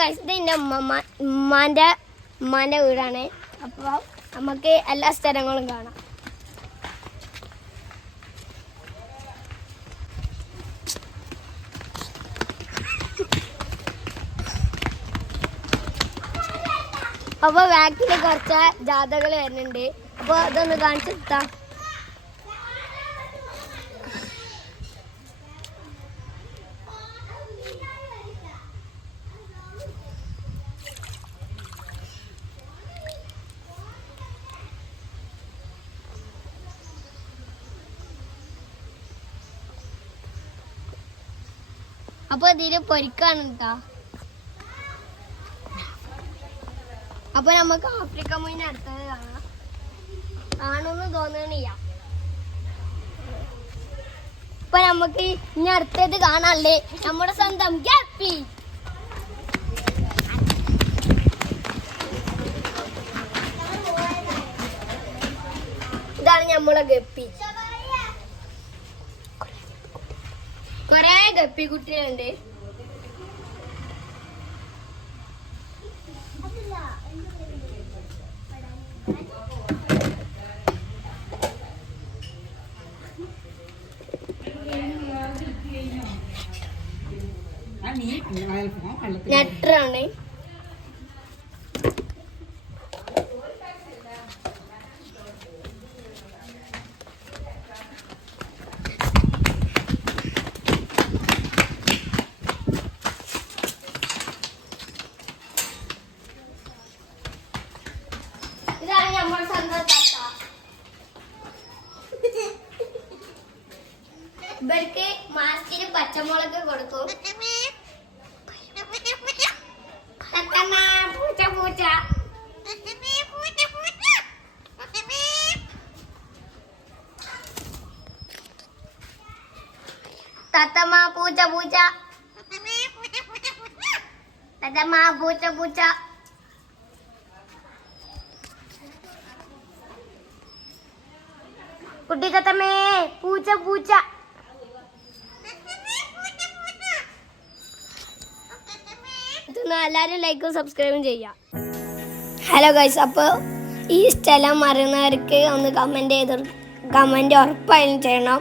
Guys ഇത് എൻ്റെ ഉമ്മാൻ്റെ വീടാണ്. അപ്പോൾ നമുക്ക് എല്ലാ സ്ഥലങ്ങളും കാണാം. അപ്പോൾ ബാക്കിൽ കുറച്ച് ജാഥകൾ വരുന്നുണ്ട്. അപ്പോൾ അതൊന്ന് കാണിച്ചെടുത്താ. അപ്പോൾ ഇതിൽ പൊരിക്കാണ് കേട്ടോ. അപ്പൊ നമുക്ക് ആഫ്രിക്ക മൊയിനെ അടുത്തത് കാണുമെന്ന് തോന്നണില്ല. അപ്പൊ നമുക്ക് ഇനി അടുത്തത് കാണാല്ലേ നമ്മുടെ സ്വന്തം ഗപ്പി. ഇതാണ് നമ്മളെ ഗപ്പി. കൊറേ ഗപ്പി കുട്ടികളുണ്ട്. നെട്ടറാണ്. ഇതാണ് നമ്മുടെ സ്വന്തം താത്ത. ഇവർക്ക് മാസത്തിന് പച്ചമുളക് കൊടുക്കും. പൂച്ച തത്തമ്മ പൂച്ച പൂച്ച തത്തമ്മ പൂച്ച പൂച്ച. കുട്ടി തത്തമ്മേ പൂച്ച പൂച്ച. എല്ലാവരും ലൈക്കും സബ്സ്ക്രൈബും ചെയ്യാം. ഹലോ ഗൈസ്, അപ്പോൾ ഈ സ്ഥലം അറിയുന്നവർക്ക് ഒന്ന് കമൻറ്റ് ഉറപ്പായും ചെയ്യണം.